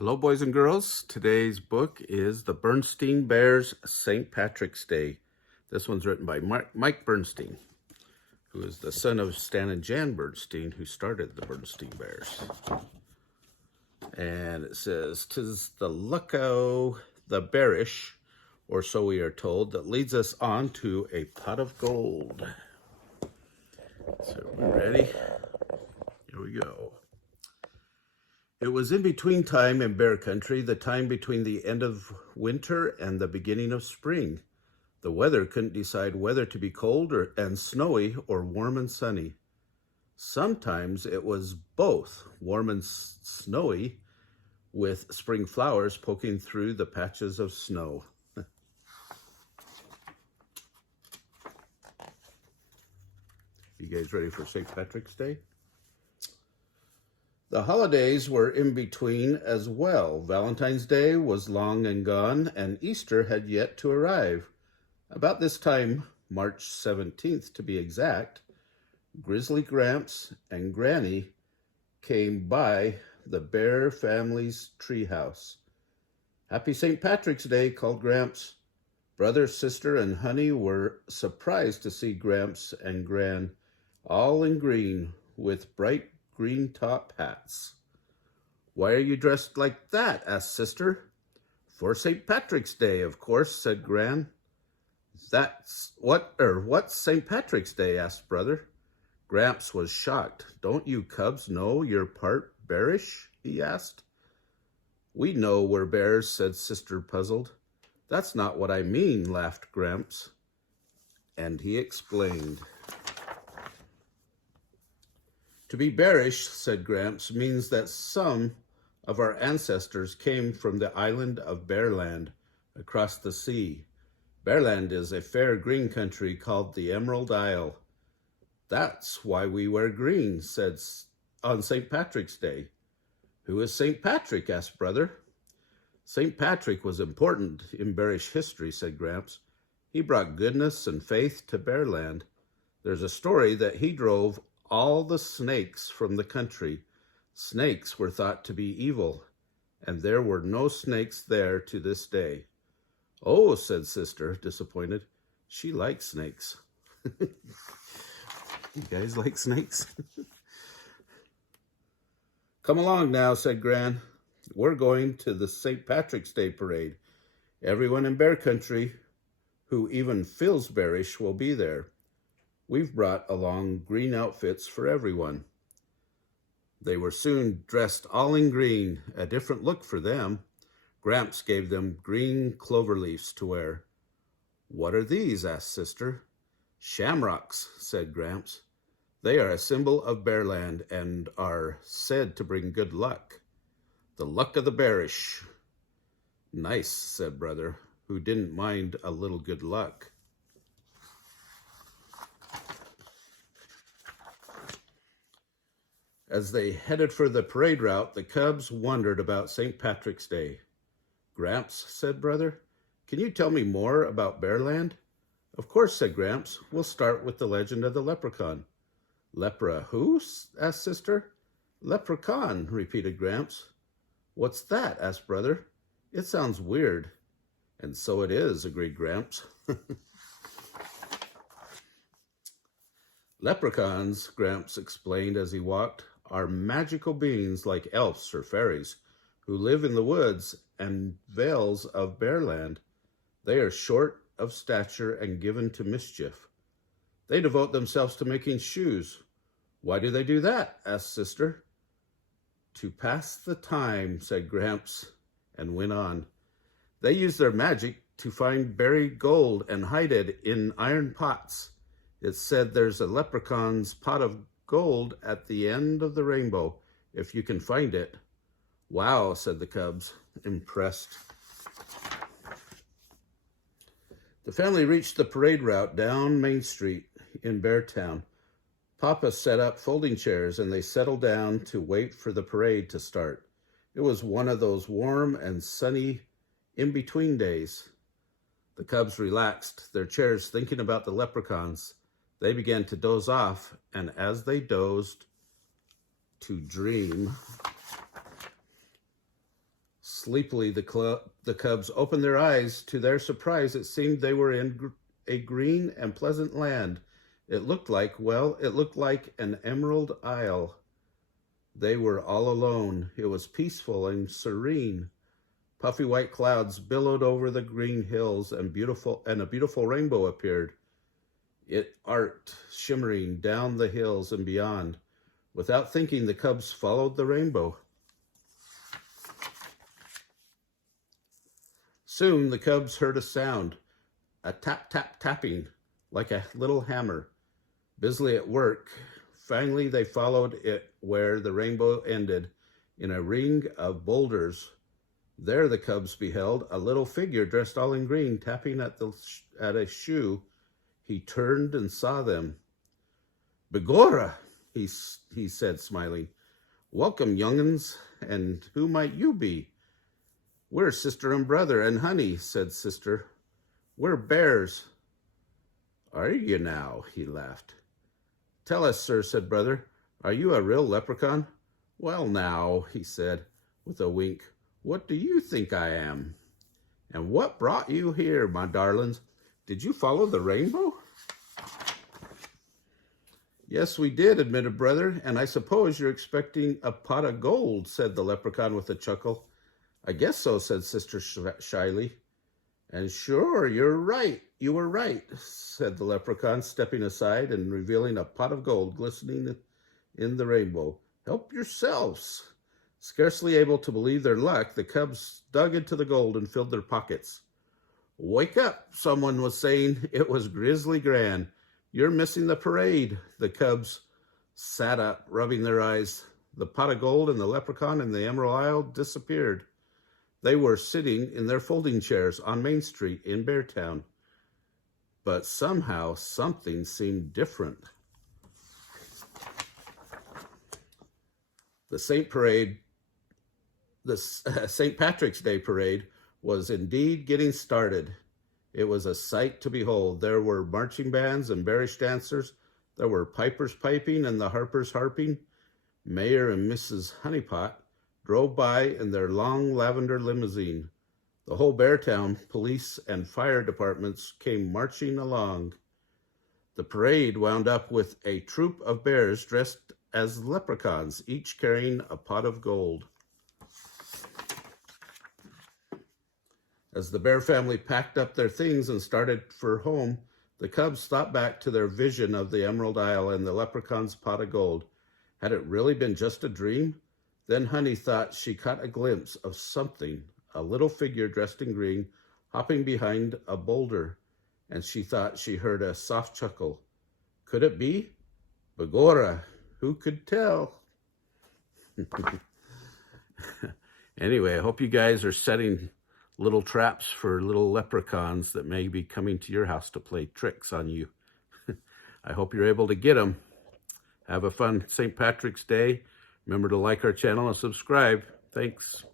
Hello, boys and girls. Today's book is The Berenstain Bears St. Patrick's Day. This one's written by Mike Berenstain, who is the son of Stan and Jan Berenstain, who started the Berenstain Bears. And it says, "'Tis the luck o' the bearish, or so we are told, that leads us on to a pot of gold." So, we're ready? Here we go. It was in between time in bear country, the time between the end of winter and the beginning of spring. The weather couldn't decide whether to be cold and snowy or warm and sunny. Sometimes it was both warm and snowy, with spring flowers poking through the patches of snow. You guys ready for St. Patrick's Day? The holidays were in between as well. Valentine's Day was long and gone, and Easter had yet to arrive. About this time, March 17th to be exact, Grizzly Gramps and Granny came by the Bear family's treehouse. "Happy St. Patrick's Day," called Gramps. Brother, sister, and Honey were surprised to see Gramps and Gran all in green with bright green top hats. "Why are you dressed like that?" asked Sister. "For St. Patrick's Day, of course," said Gran. What's St. Patrick's Day?" asked Brother. Gramps was shocked. "Don't you cubs know you're part bearish?" he asked. "We know we're bears," said Sister, puzzled. "That's not what I mean," laughed Gramps. And he explained. "To be bearish," said Gramps, "means that some of our ancestors came from the island of Bearland across the sea. Bearland is a fair green country called the Emerald Isle. That's why we wear green," said on St. Patrick's Day. "Who is St. Patrick?" asked Brother. "St. Patrick was important in bearish history," said Gramps. "He brought goodness and faith to Bearland. There's a story that he drove all the snakes from the country. Snakes were thought to be evil, and there were no snakes there to this day." "Oh," said Sister, disappointed. She likes snakes. You guys like snakes? "Come along now," said Gran. "We're going to the St. Patrick's Day parade. Everyone in Bear Country who even feels bearish will be there. We've brought along green outfits for everyone." They were soon dressed all in green, a different look for them. Gramps gave them green clover leaves to wear. "What are these?" asked Sister. "Shamrocks," said Gramps. "They are a symbol of Bearland and are said to bring good luck. The luck of the bearish." "Nice," said Brother, who didn't mind a little good luck. As they headed for the parade route, the cubs wondered about St. Patrick's Day. "Gramps," said Brother, "can you tell me more about Bearland?" "Of course," said Gramps. "We'll start with the legend of the leprechaun." "Who?" asked Sister. "Leprechaun," repeated Gramps. "What's that?" asked Brother. "It sounds weird." "And so it is," agreed Gramps. "Leprechauns," Gramps explained as he walked, "are magical beings like elves or fairies who live in the woods and vales of Bearland. They are short of stature and given to mischief. They devote themselves to making shoes." "Why do they do that?" asked Sister. "To pass the time," said Gramps, and went on. "They use their magic to find buried gold and hide it in iron pots. It's said there's a leprechaun's pot of gold at the end of the rainbow, if you can find it." "Wow," said the cubs, impressed. The family reached the parade route down Main Street in Beartown. Papa set up folding chairs and they settled down to wait for the parade to start. It was one of those warm and sunny in-between days. The cubs relaxed their chairs thinking about the leprechauns. They began to doze off, and as they dozed, to dream. Sleepily, the cubs opened their eyes. To their surprise, it seemed they were in a green and pleasant land. It looked like an emerald isle. They were all alone. It was peaceful and serene. Puffy white clouds billowed over the green hills, and a beautiful rainbow appeared. It arced, shimmering down the hills and beyond. Without thinking, the cubs followed the rainbow. Soon the cubs heard a sound, a tap, tap, tapping, like a little hammer. Busily at work, finally they followed it where the rainbow ended, in a ring of boulders. There the cubs beheld a little figure dressed all in green, tapping at a shoe. He turned and saw them. "Begorra," he said, smiling. "Welcome, young'uns, and who might you be?" "We're sister and brother, and honey," said sister. "We're bears." "Are you now?" he laughed. "Tell us, sir," said brother, "are you a real leprechaun?" "Well now," he said, with a wink, "what do you think I am? And what brought you here, my darlings? Did you follow the rainbow?" "Yes, we did," admitted brother, "and I suppose you're expecting a pot of gold," said the leprechaun with a chuckle. "I guess so," said sister shyly. "And sure, you were right," said the leprechaun, stepping aside and revealing a pot of gold glistening in the rainbow. "Help yourselves." Scarcely able to believe their luck, the cubs dug into the gold and filled their pockets. "Wake up," someone was saying. It was Grizzly Gran. "You're missing the parade." The cubs sat up, rubbing their eyes. The pot of gold and the leprechaun and the Emerald Isle disappeared. They were sitting in their folding chairs on Main Street in Beartown. But somehow something seemed different. The St. Patrick's Day parade was indeed getting started. It was a sight to behold. There were marching bands and bearish dancers. There were pipers piping and the harpers harping. Mayor and Mrs. Honeypot drove by in their long lavender limousine. The whole Beartown police and fire departments came marching along. The parade wound up with a troop of bears dressed as leprechauns, each carrying a pot of gold. As the bear family packed up their things and started for home, the cubs thought back to their vision of the Emerald Isle and the leprechaun's pot of gold. Had it really been just a dream? Then Honey thought she caught a glimpse of something, a little figure dressed in green, hopping behind a boulder, and she thought she heard a soft chuckle. Could it be? Begorra, who could tell? Anyway, I hope you guys are setting little traps for little leprechauns that may be coming to your house to play tricks on you. I hope you're able to get them. Have a fun St. Patrick's Day. Remember to like our channel and subscribe. Thanks.